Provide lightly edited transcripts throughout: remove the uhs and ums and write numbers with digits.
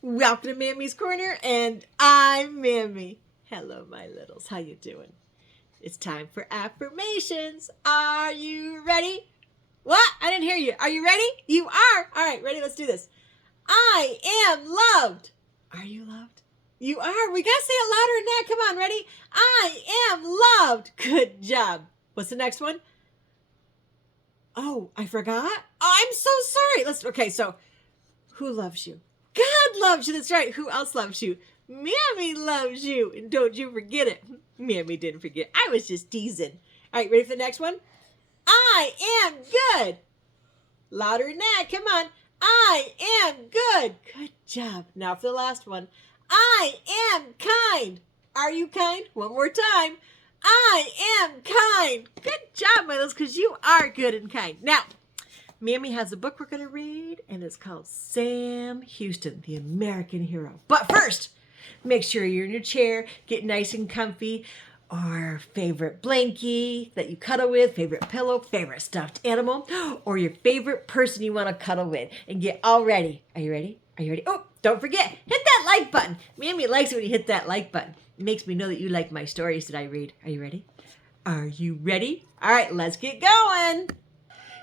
Welcome to Mammy's Corner, and I'm Mammy. Hello, my littles. How you doing? It's time for affirmations. Are you ready? What? I didn't hear you. Are you ready? You are. All right, ready? Let's do this. I am loved. Are you loved? You are. We gotta say it louder than that. Come on, ready? I am loved. Good job. What's the next one? Oh, I forgot. Oh, I'm so sorry. Okay, so who loves you? God loves you. That's right. Who else loves you? Mammy loves you. And don't you forget it. Mammy didn't forget. I was just teasing. All right, ready for the next one? I am good. Louder than that. Come on. I am good. Good job. Now for the last one. I am kind. Are you kind? One more time. I am kind. Good job, my littles, because you are good and kind. Now, Mammy has a book we're going to read, and it's called Sam Houston, the American Hero. But first, make sure you're in your chair, get nice and comfy, or favorite blankie that you cuddle with, favorite pillow, favorite stuffed animal, or your favorite person you want to cuddle with, and get all ready. Are you ready? Are you ready? Oh, don't forget, hit that like button. Mammy likes it when you hit that like button. It makes me know that you like my stories that I read. Are you ready? Are you ready? All right, let's get going.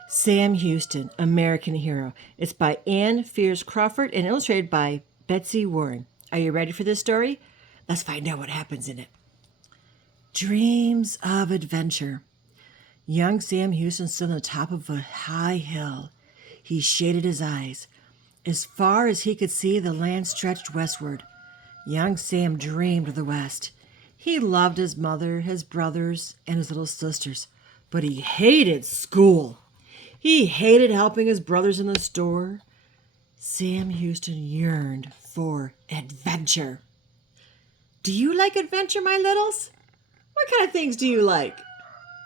Sam Houston, American Hero. It's by Anne Fierce Crawford and illustrated by Betsy Warren. Are you ready for this story? Let's find out what happens in it. Dreams of adventure. Young Sam Houston stood on the top of a high hill. He shaded his eyes. As far as he could see, the land stretched westward. Young Sam dreamed of the West. He loved his mother, his brothers, and his little sisters, but he hated school. He hated helping his brothers in the store. Sam Houston yearned for adventure. Do you like adventure, my littles? What kind of things do you like?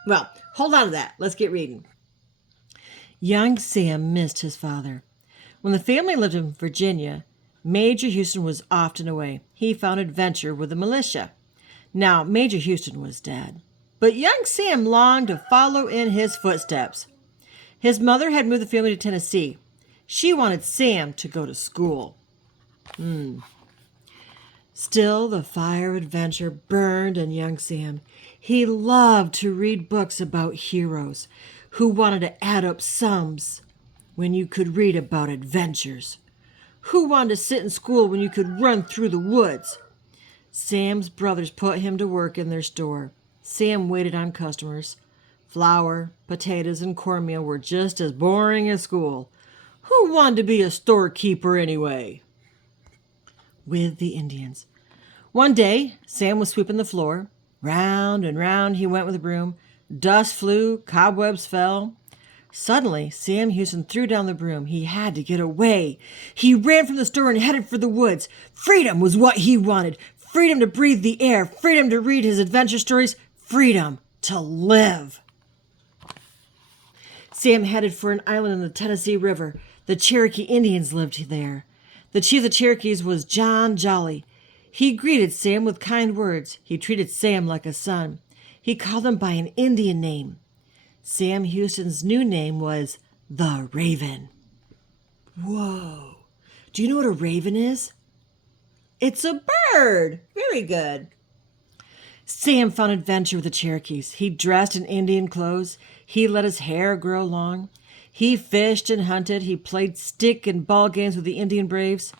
Well, hold on to that. Let's get reading. Young Sam missed his father. When the family lived in Virginia, Major Houston was often away. He found adventure with the militia. Now, Major Houston was dead, but young Sam longed to follow in his footsteps. His mother had moved the family to Tennessee. She wanted Sam to go to school. Still, the fire of adventure burned in young Sam. He loved to read books about heroes who wanted to add up sums when you could read about adventures. Who wanted to sit in school when you could run through the woods? Sam's brothers put him to work in their store. Sam waited on customers. Flour, potatoes, and cornmeal were just as boring as school. Who wanted to be a storekeeper anyway? With the Indians. One day, Sam was sweeping the floor. Round and round he went with a broom. Dust flew, cobwebs fell. Suddenly, Sam Houston threw down the broom. He had to get away. He ran from the store and headed for the woods. Freedom was what he wanted. Freedom to breathe the air. Freedom to read his adventure stories. Freedom to live. Sam headed for an island in the Tennessee River. The Cherokee Indians lived there. The chief of the Cherokees was John Jolly. He greeted Sam with kind words. He treated Sam like a son. He called him by an Indian name. Sam Houston's new name was the Raven. Whoa. Do you know what a raven is? It's a bird. Very good. Sam found adventure with the Cherokees. He dressed in Indian clothes. He let his hair grow long. He fished and hunted. He played stick and ball games with the Indian braves.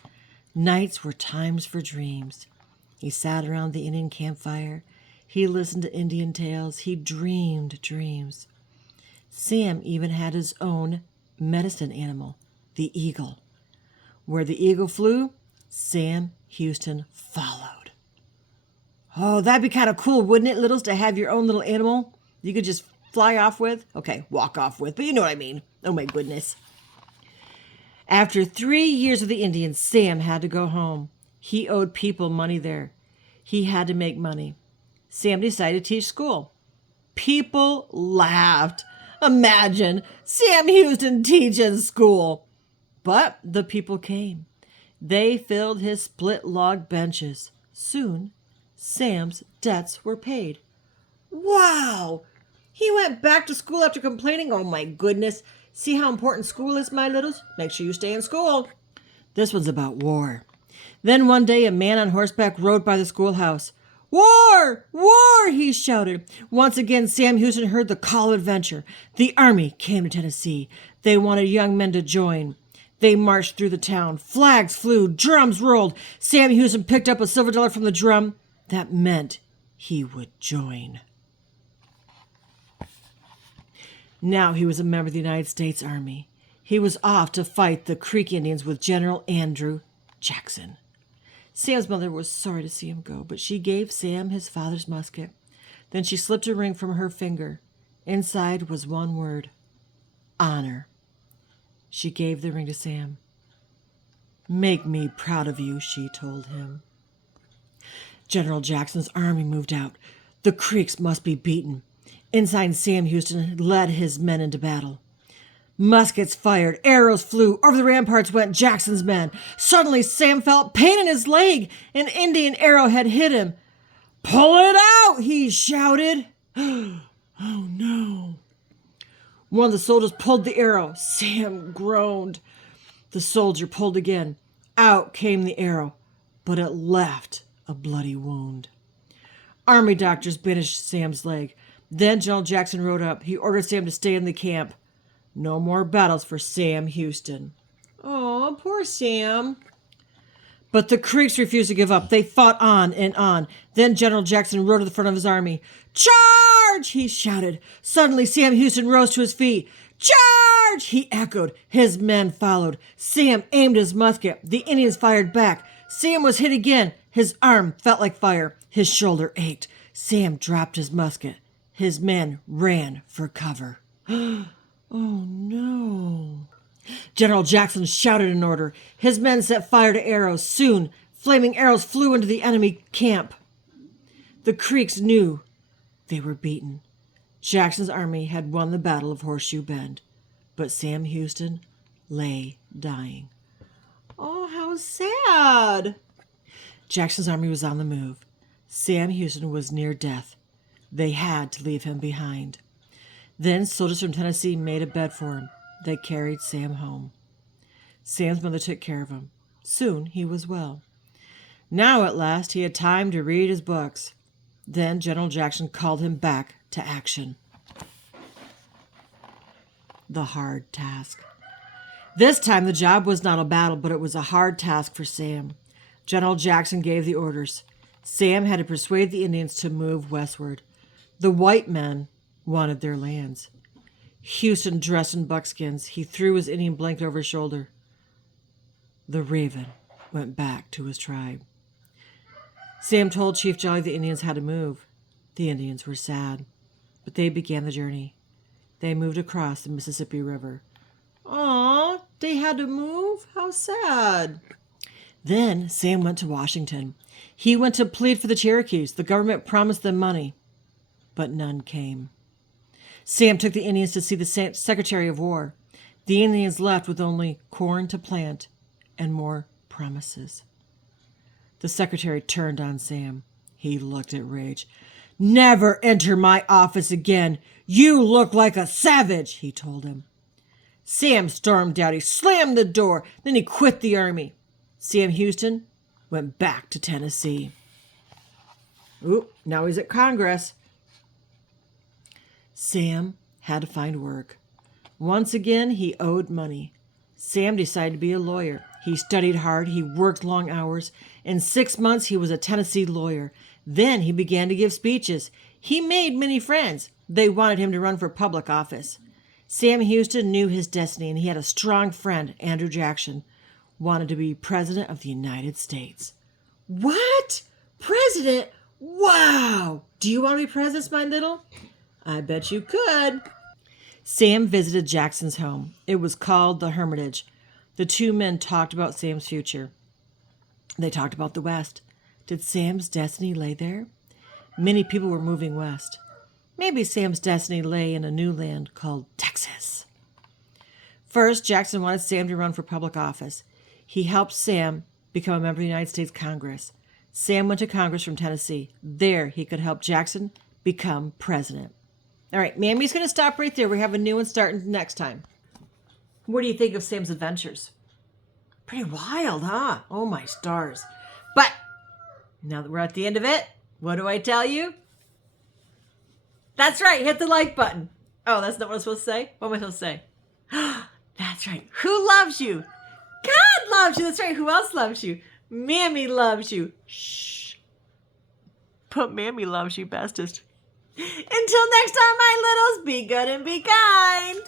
Nights were times for dreams. He sat around the Indian campfire. He listened to Indian tales. He dreamed dreams. Sam even had his own medicine animal, the eagle. Where the eagle flew, Sam Houston followed. Oh, that'd be kind of cool, wouldn't it, littles, to have your own little animal you could just fly off with? Okay, walk off with, but you know what I mean. Oh my goodness. After 3 years with the Indians, Sam had to go home. He owed people money there. He had to make money. Sam decided to teach school. People laughed. Imagine Sam Houston teaching school. But the people came. They filled his split log benches. Soon, Sam's debts were paid. Wow! He went back to school after complaining. Oh my goodness. See how important school is, my littles? Make sure you stay in school. This one's about war. Then one day a man on horseback rode by the schoolhouse. "War! War!" he shouted. Once again Sam Houston heard the call of adventure. The army came to Tennessee. They wanted young men to join. They marched through the town. Flags flew. Drums rolled. Sam Houston picked up a silver dollar from the drum. That meant he would join. Now he was a member of the United States Army. He was off to fight the Creek Indians with General Andrew Jackson. Sam's mother was sorry to see him go, but she gave Sam his father's musket. Then she slipped a ring from her finger. Inside was one word: honor. She gave the ring to Sam. "Make me proud of you," she told him. General Jackson's army moved out. The Creeks must be beaten. Inside, Sam Houston led his men into battle. Muskets fired, arrows flew, over the ramparts went Jackson's men. Suddenly, Sam felt pain in his leg. An Indian arrow had hit him. "Pull it out!" he shouted. "Oh, no." One of the soldiers pulled the arrow. Sam groaned. The soldier pulled again. Out came the arrow, but it left a bloody wound. Army doctors bandaged Sam's leg. Then General Jackson rode up. He ordered Sam to stay in the camp. No more battles for Sam Houston. Oh, poor Sam. But the Creeks refused to give up. They fought on and on. Then General Jackson rode to the front of his army. "Charge!" he shouted. Suddenly Sam Houston rose to his feet. "Charge!" he echoed. His men followed. Sam aimed his musket. The Indians fired back. Sam was hit again. His arm felt like fire. His shoulder ached. Sam dropped his musket. His men ran for cover. Oh, no. General Jackson shouted an order. His men set fire to arrows. Soon, flaming arrows flew into the enemy camp. The Creeks knew they were beaten. Jackson's army had won the Battle of Horseshoe Bend, but Sam Houston lay dying. Oh, how sad. Jackson's army was on the move. Sam Houston was near death. They had to leave him behind. Then soldiers from Tennessee made a bed for him. They carried Sam home. Sam's mother took care of him. Soon he was well. Now at last he had time to read his books. Then General Jackson called him back to action. The hard task. This time the job was not a battle, but it was a hard task for Sam. General Jackson gave the orders. Sam had to persuade the Indians to move westward. The white men wanted their lands. Houston dressed in buckskins. He threw his Indian blanket over his shoulder. The Raven went back to his tribe. Sam told Chief Jolly the Indians had to move. The Indians were sad, but they began the journey. They moved across the Mississippi River. Aw, they had to move? How sad. Then Sam went to Washington. He went to plead for the Cherokees. The government promised them money, but none came. Sam took the Indians to see the Secretary of War. The Indians left with only corn to plant and more promises. The secretary turned on Sam. He looked at Rage. "Never enter my office again. You look like a savage," he told him. Sam stormed out. He slammed the door. Then he quit the army. Sam Houston went back to Tennessee. Now he's at Congress. Sam had to find work. Once again, he owed money. Sam decided to be a lawyer. He studied hard. He worked long hours. In 6 months, he was a Tennessee lawyer. Then he began to give speeches. He made many friends. They wanted him to run for public office. Sam Houston knew his destiny, and he had a strong friend, Andrew Jackson, wanted to be president of the United States. What? President? Wow! Do you want to be president, my little? I bet you could. Sam visited Jackson's home. It was called the Hermitage. The two men talked about Sam's future. They talked about the West. Did Sam's destiny lay there? Many people were moving west. Maybe Sam's destiny lay in a new land called Texas. First, Jackson wanted Sam to run for public office. He helped Sam become a member of the United States Congress. Sam went to Congress from Tennessee. There, he could help Jackson become president. All right, Mammy's going to stop right there. We have a new one starting next time. What do you think of Sam's adventures? Pretty wild, huh? Oh, my stars. But now that we're at the end of it, what do I tell you? That's right, hit the like button. Oh, that's not what I'm supposed to say? What am I supposed to say? That's right. Who loves you? God loves you. That's right. Who else loves you? Mammy loves you. Shh. But Mammy loves you bestest. Until next time, my littles, be good and be kind.